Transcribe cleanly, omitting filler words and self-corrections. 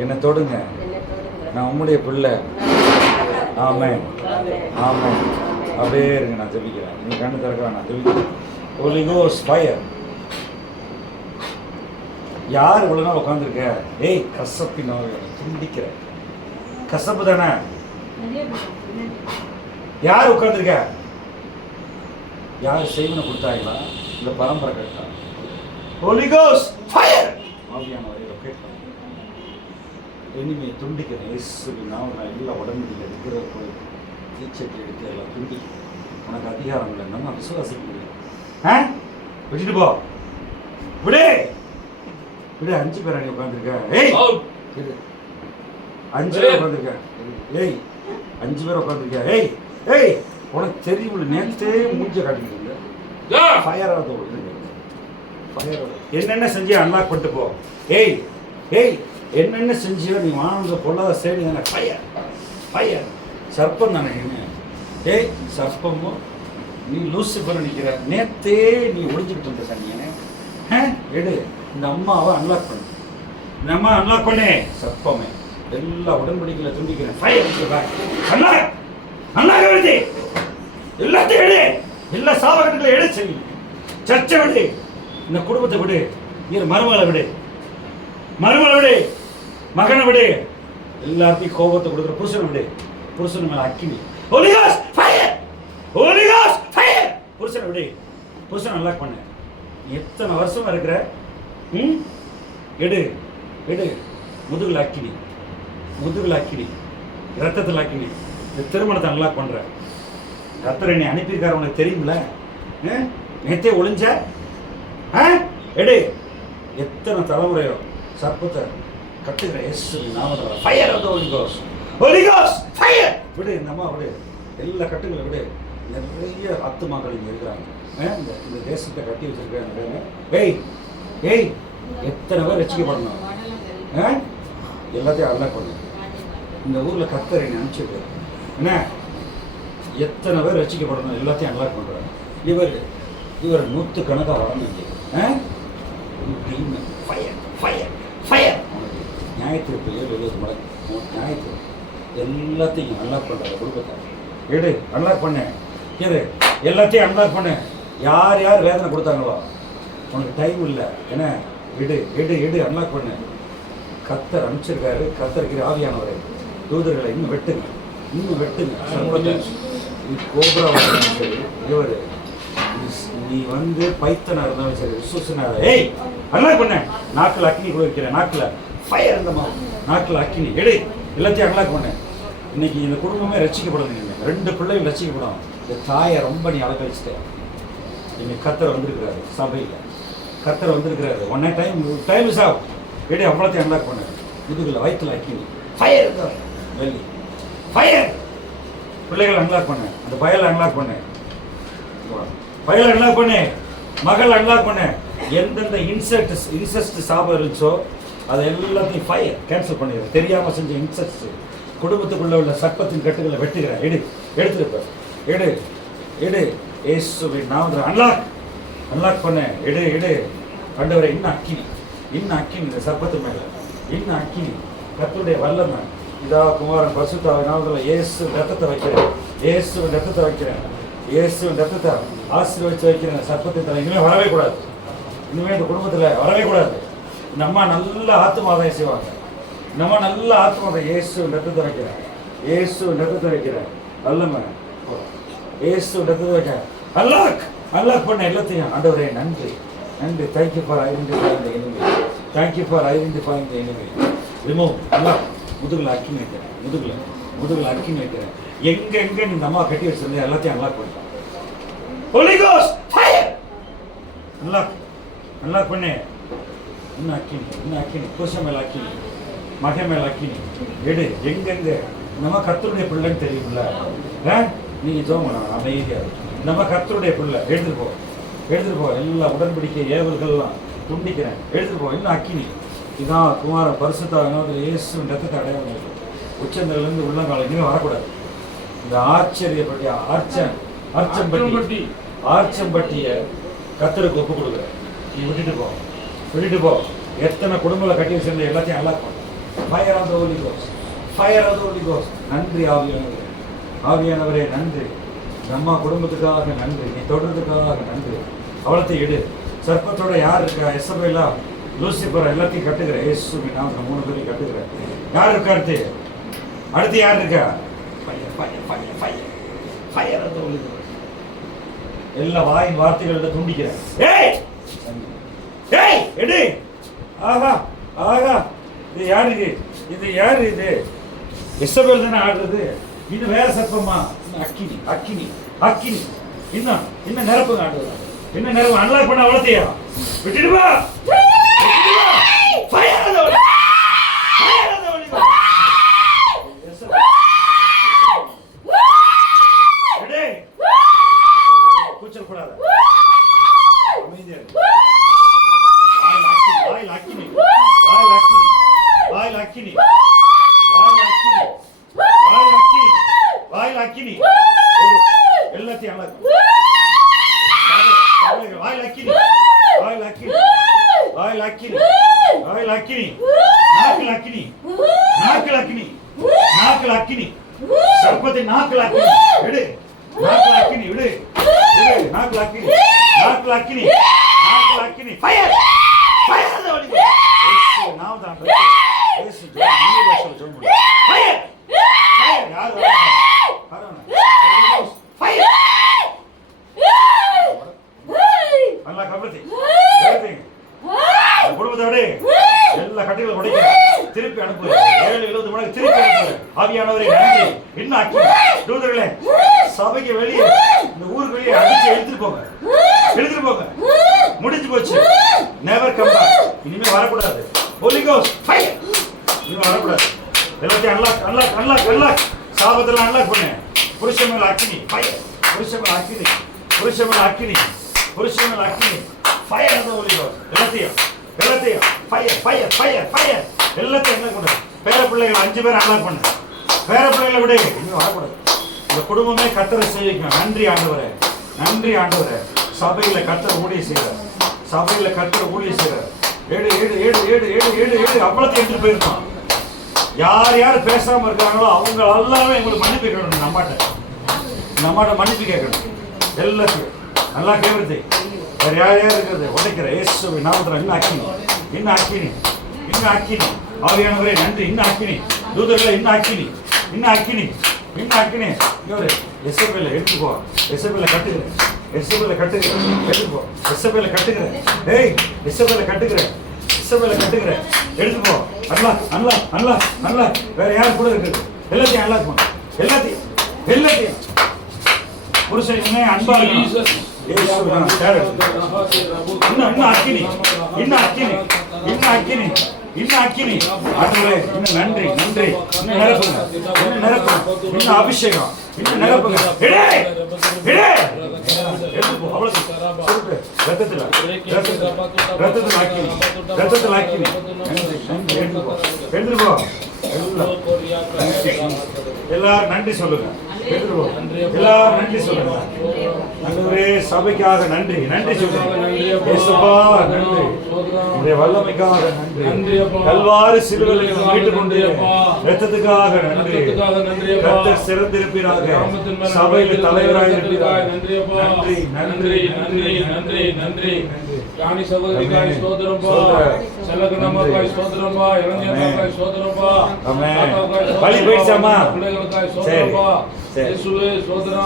என்னை தொடுங்க, நான் உம்முடைய பிள்ளை. ஆமென், ஆமென். அப்படியே இருங்க, நான் ஜெபிக்கிறேன். நீ கண்ணு திறக்க வேணாம், ஜெபிக்கிறேன். Holy Ghost fire. யார் இவ்வளோ நாள் உட்காந்துருக்க? ஏய், கசப்பின் துண்டிக்கிற கசப்பு தானே. யார் உட்காந்துருக்க? யார் செய்வனை கொடுத்தாங்களா? இந்த பரம்பரை கேட்டா ஹோலி கோஸ்ட் ஃபயர். ஆவியானவரை லொகேட் பண்ணு. இனிமே துண்டிக்கிறேன் இயேசுவின் நாமத்தில். எல்லா உடம்புல இருக்கிற போய் தீச்சட்டி எடுத்து எல்லாம் துண்டிக்கிறேன். உனக்கு அதிகாரம் இல்லை, நம்ம விசுவாசிக்க முடியும். விட்டுட்டு போ, விடு விடு. 5 பேர் அங்கே உட்காந்துருக்க. ஏய், 5 பேர் உட்காந்துருக்க. ஏய், 5 பேர் உட்காந்துருக்க. ஏய் ஏய், உனக்கு தெரியும், நேற்றே மூஞ்ச காட்டிக்கிட்டு ஃபயர் ஆகுது. என்னென்ன செஞ்சியோ அன்லாக் பண்ணிட்டு போ. ஏய் ஏய், என்னென்ன செஞ்சியோ நீ வாங்க பொல்லாத சைடு தானே. Fire fire. சர்ப்பம் தானே என்ன? ஏய், சர்ப்பமும் நீ லூசிஃபர் நிற்கிற. நேற்றே நீ ஒழிஞ்சுக்கிட்டு இருந்த தண்ணியனே. எடு, இந்த அம்மாவை அன்லாக் பண்ணு. இந்த அம்மா அன்லாக் பண்ணு. சர்ப்பமே எல்லா உடன்படிக்கையில் துண்டிக்கிறேன். ஃபயர் அன்லாக் அன்லாக் வருது. எல்லாத்தையும் எடு. எல்லா சாபகங்களை எடு. சரி, சர்ச்சை விடு, இந்த குடும்பத்தை விடு, மருமகளை விடு, மருமகளை விடு, மகனை விடு, எல்லாத்தையும் கோபத்தை கொடுக்குற புருஷனை விடு. புருஷன் மேல அக்கினி. Holy Ghost fire, Holy Ghost fire. புருஷனை விடு, புருஷனை அன்லாக் பண்ணு. நீ எத்தனை வருஷமா இருக்கிற? எடு எடு. முதுகுல அக்கினி, முதுகுல அக்கினி, ரத்தத்தில் அக்கினி. இந்த திருமணத்தை அன்லாக் பண்ற. கர்த்தர் என்னை அனுப்பியிருக்காரு, உனக்கு தெரியுமில்ல. நேத்தே ஒளிஞ்ச. எடு. எத்தனை தலைமுறையோ சர்ப்பத்தை கட்டுகிற இயேசுவின் நாமத்தில் fire of the Holy Ghost. Holy Ghost fire. விடு, இந்த அம்மா விடு, எல்லா கட்டுகளை விடு. நிறைய ஆத்துமாக்கள் இங்கே இருக்கிறாங்க. இந்த தேசத்தை கட்டி வச்சிருக்காங்க. ஏய் ஏய், எத்தனை பேர் ரசிக்கப்படணும்? எல்லாத்தையும் அன்லாக் பண்ணு. இந்த ஊரில் கர்த்தர் என்னை அனுப்பிச்சிருக்காரு. என்ன, எத்தனை பேர் ரசிக்கப்படணும்? எல்லாத்தையும் அன்லாக் பண்ணுறாங்க. இவர் 100 கணக்காக வரணும். Fire fire fire. நியாயத்திற்கு 70 மடங்கு நியாயத்திற்கு எல்லாத்தையும் அன்லாக் பண்ணுறாங்க. குடும்பத்தை எடு, அன்லாக் பண்ணு. எது, எல்லாத்தையும் அன்லாக் பண்ணு. யார் யார் வேதனை கொடுத்தாங்களோ உனக்கு டைம் இல்லை. என்ன, எடு எடு எடு, அன்லாக் பண்ணு. கர்த்தர் அனுப்பிச்சிருக்காரு. கர்த்தருக்கு ஆவியானவரை தூதர்களை இன்னும் வெட்டுங்க, இன்னும் வெட்டுங்க. சம்பத்தை கோபுரம் சரி, இவர் நீ வந்து பைத்தனா இருந்தாலும் சரி, விசுவசனா. ஏய், அன்லாக் பண்ண. நாக்கில் அக்கினி கூட வைக்கிறேன். நாக்கில் ஃபயர். இருந்தமா நாக்கில் அக்கினி. எடு, எல்லாத்தையும் அன்லாக் பண்ண. இன்னைக்கு இந்த குடும்பமே ரசிக்கப்படணும். 2 பிள்ளைகள் ரசிக்கப்படும். இந்த தாயை ரொம்ப நீ அலக்கழிச்சிட்டேன். இன்னைக்கு கர்த்தர் வந்திருக்கிறாரு. சபையில் கர்த்தர் வந்திருக்கிறாரு. ஒன்னே டைம் இஸ் ஆஃப். எடு, அவ்வளோத்தையும் அன்லாக் பண்ண. முதுகில் வயிற்றுல அக்கினி. ஃபயர் இருந்தார். வெள்ளி ஃபயர். பிள்ளைகள் அன்லாக் பண்ணு. அந்த பயலை அன்லாக் பண்ணு. பயலை அன்லாக் பண்ணு. மகள் அன்லாக் பண்ணு. எந்தெந்த இன்செஸ்ட் சாபம் இருந்துச்சோ அதை எல்லாத்தையும் ஃபயர் கேன்சல் பண்ணிடுறேன். தெரியாமல் செஞ்ச இன்செஸ்ட் குடும்பத்துக்குள்ள உள்ள சர்ப்பத்தின் கட்டுகளை வெட்டுகிறேன். எடு, எடுத்துருப்ப. எடு எடு. இயேசுவின் நாமத்தில் அன்லாக் அன்லாக் பண்ணு. எடு எடு. ஆண்டவரே, இன்னும் அக்கினி, இன்னும் அக்கினி இந்த சர்ப்பத்து மேலே, இன்னும் அக்கினி. கர்த்தருடைய வல்லமை. இதா குமாரன் பரிசுத்த நாமத்தில் இயேசு ரத்தத்தை வைக்கிறேன். இயேசு ரத்தத்தை வைக்கிறேன். இயேசு ரத்தத்தை ஆசீர்வதிச்சு வைக்கிறேன். சர்ப்பத்தின் தலை இனிமேல் வரவே கூடாது. இனிமேல் இந்த குடும்பத்தில் வரவே கூடாது. நம்ம நல்ல ஆத்மாதான் செய்வாங்க. நம்ம நல்ல ஆத்மாதான். இயேசு ரத்தத்தை வைக்கிறேன். இயேசு ரத்தத்தை வைக்கிறேன். வல்லமை. இயேசு ரத்தத்தை வைக்கிறேன். அன்லாக் அன்லாக் பண்ண எல்லாத்தையும். ஆண்டவரே, நன்றி நன்றி. Thank you for identifying the enemy. Thank you for identifying the enemy. Remove. Unlock. முதுகில் அக்கினி வைக்கிறேன். முதுகில் அக்கினி வைக்கிறேன். எங்க இந்த அம்மா கட்டி வச்சிருந்தேன் எல்லாத்தையும் அன்லாக் பண்ணிட்டேன். Holy Ghost fire. Unlock unlock பண்ணு. இன்னும் அக்கினி, இன்னும் அக்கினி. புருஷன் மேல அக்கினி, மகன் மேல அக்கினி. எடு. எங்கெங்க நம்ம கர்த்தருடைய பிள்ளைன்னு தெரியுமில்ல. நீங்க ஜோம் அமைதியா. நம்ம கர்த்தருடைய பிள்ளை. எடுத்துட்டு போ, எடுத்துட்டு போ. எல்லா உடன்படிக்கை ஏவல்கள்லாம் துண்டிக்கிறேன். எடுத்துட்டு போ. இன்னும் அக்கினி. இதான் குமாரன் பரிசுத்த இயேசு ரத்தத்தை அடையாளம். உச்சந்திலிருந்து உள்ளங்கால இனிமே வரக்கூடாது. இந்த ஆச்சரியப்பட்டி ஆர்ச்சம்பட்டியை கர்த்தருக்கு ஒப்பு கொடுக்குறேன். நீ விட்டுட்டு போ, விட்டுட்டு போ. எத்தனை குடும்பங்களை கட்டி வச்சிருந்த எல்லாத்தையும் அன்லாக் பண்ண. Fire of the Holy Ghost. Fire of the Holy Ghost. நன்றி ஆவியானவரே. ஆவியானவரே நன்றி. நம்ம குடும்பத்துக்காக நன்றி. நீ தொடர்றதுக்காக நன்றி. அவளத்தை எடு. சர்ப்பத்தோட யார் இருக்கா? எசபேலா, லூசிபர் எல்லாத்தையும் கட்டுகிறேன். இயேசுவின் நாமத்தில் 3 பேரையும் கட்டுகிறேன். யார் இருக்கா அடுத்து? அடுத்து யார் இருக்கா? Fire fire fire fire fire of the Holy Ghost. எல்லா வாயின் வார்த்தைகளோட துண்டிக்கிறேன். ஏய் ஏய் எடு. ஆஹா ஆஹா, இது யார் இது? இது யார் இது? எசபேல் தானே ஆடுறது. இது வேற சர்ப்பமா? அக்கினி அக்கினி அக்கினி. இன்னும் நிரப்புங்க ஆடுறது. என்ன நிரப்பு? அன்லாக் பண்ண அவ்வளோத்தையா விட்டுடுவா. Fire of the Holy Ghost. Fire of the Holy Ghost. எடு. கூச்சல் கூடாத. அமைதியா இரு. வாயில் அக்கினி வாயில் அக்கினி வாயில் அக்கினி வாயில் அக்கினி வாயில் அக்கினி வாயில் அக்கினி எல்லாத்தையும் அழகு. வாயில் அக்கினி வாயில் அக்கினி வாயில் அக்கினி வாயில் அக்கினி நாக்கில் அக்கினி நாக்கில் அக்கினி நாக்கில் அக்கினி சர்ப்பத்தை நாக்கில் அக்கினி விடு. நாக்கில் அக்கினி விடு. நாக்கில் அக்கினி நாக்கில் அக்கினி நாக்கில் அக்கினி. Fire fire of the Holy Ghost. இயேசு நாமத்தில் இயேசு நீ வாசல் சொல்லுங்க. ஃபயர் ஃபயர் யார் வரணும்? ஃபயர் நல்லா கபடி ஏய் குடும்பத்தோட எல்லா கட்டிகளை உடைக்க திருப்பி அனுப்பு. 770 மடங்கு திருப்பி அனுப்பு. ஆவியானவரே நன்றி. என்ன ஆக்கி தூதர்களே சபைக்கு வெளியே இந்த ஊருக்கு வெளியே அடிச்சு எடுத்துட்டு போங்க. எடுத்துட்டு போங்க. முடிஞ்சு போச்சு. Never come back. இனிமே வரக்கூடாது. Holy Ghost fire. இனிமே வரக்கூடாது. எல்லாத்தையும் அன்லாக் அன்லாக் அன்லாக் அன்லாக். சாபத்தெல்லாம் அன்லாக் பண்ணு. புருஷன் மேல அக்கினி ஃபயர். புருஷன் மேல அக்கினி புருஷன் மேல அக்கினி புருஷன் மேல அக்கினி fire of the Holy Ghost. எல்லாத்தையும் எல்லாத்தையும் ஃபயர் ஃபயர் ஃபயர் ஃபயர் எல்லாத்தையும் என்ன பண்ணு. பேர பிள்ளைகள் 5 பேர் அன்லாக் பண்ணு. பேர பிள்ளைகளை விட இனிமே வரக்கூடாது. இந்த குடும்பமே கர்த்தரை சேவிக்கணும். நன்றி ஆண்டவரே. நன்றி ஆண்டவரே. சபையில கர்த்தர் ஊழியம் செய்கிறார். சபையில கர்த்தர் ஊழியம் செய்கிறார். ஏடு ஏடு ஏடு ஏடு ஏடு ஏடு ஏடு அவ்வளோத்தையும் எடுத்துட்டு போயிருப்பான். யார் யார் பேசாம இருக்காங்களோ அவங்க எல்லாமே எங்களுக்கு மன்னிப்பு கேட்கணும். நம்மாட்ட மன்னிப்பு கேட்கணும். எல்லாத்தையும் நல்லா கேட்கறது. வேற யார் யார் இருக்கிறது உடைக்கிற இயேசுவின் நாமத்தில் இன்னும் அக்கினி இன்னும் அக்கினி இன்னும் அக்கினி. ஆவியானவரே நன்றி. இன்னும் அக்கினி. தூதர்களை இன்னும் அக்கினி இன்னும் அக்கினி இன்னும் அக்கினி. இன்னொரு எசபேலை எடுத்துக்கோ. எசபேலை கட்டுகிறேன். எசபேலை கட்டுகிறேன். எடுத்துக்கோ. எசபேலை கட்டுகிறேன். ஏய் எசபேலை கட்டுகிறேன். எசபேலை கட்டுகிறேன். எடுத்துக்கோ. Unlock unlock unlock unlock. வேற யார் கூட இருக்குது? எல்லாத்தையும் அன்லாக் பண்ணு. எல்லாத்தையும் எல்லாத்தையும் புருஷன் இனிமே அன்பா இருக்கணும். இன்னும் அக்கினி இன்னும் அக்கினி இன்னும் அக்கினி இன்னும் அக்கினி. ஆண்டவரே இன்னும் நன்றி நன்றி. இன்னும் நிரப்புங்க. இன்னும் நிரப்புங்க. இன்னும் அபிஷேகம். இன்னும் நிரப்புங்க. ரத்தத்தில் ரத்தத்தில் ஆக்கினி ரத்தத்தில் ஆக்கினி. எடுத்துட்டு போ. எல்லாரும் நன்றி சொல்லுங்க. எல்லாரும் நன்றி சொல்லுங்க. ஆண்டவரே சபைக்காக நன்றி நன்றி சொல்லுங்க. இயேசுப்பா நன்றி. உம்முடைய வல்லமைக்காக நன்றி. கல்வாரி சிலுவையில் மீட்டுக் கொண்டு இரத்தத்துக்காக நன்றி. கர்த்தர் சிறந்திருப்பீராக. சபையில் தலைவராக இருப்பீராக. நன்றி நன்றி நன்றி நன்றி நன்றி. காணி சகோதரிக்காய் ஸ்தோத்திரம்பா. செல்லகுணமாக்காய் ஸ்தோத்திரம்பா. இளஞ்சியமாக்காய் ஸ்தோத்திரம்பா. ஆமென். பலி போயிடுச்சாமா? பிள்ளைகளுக்காய் ஸ்தோத்திரம்பா. இயேசுவே ஸ்தோத்திரம்.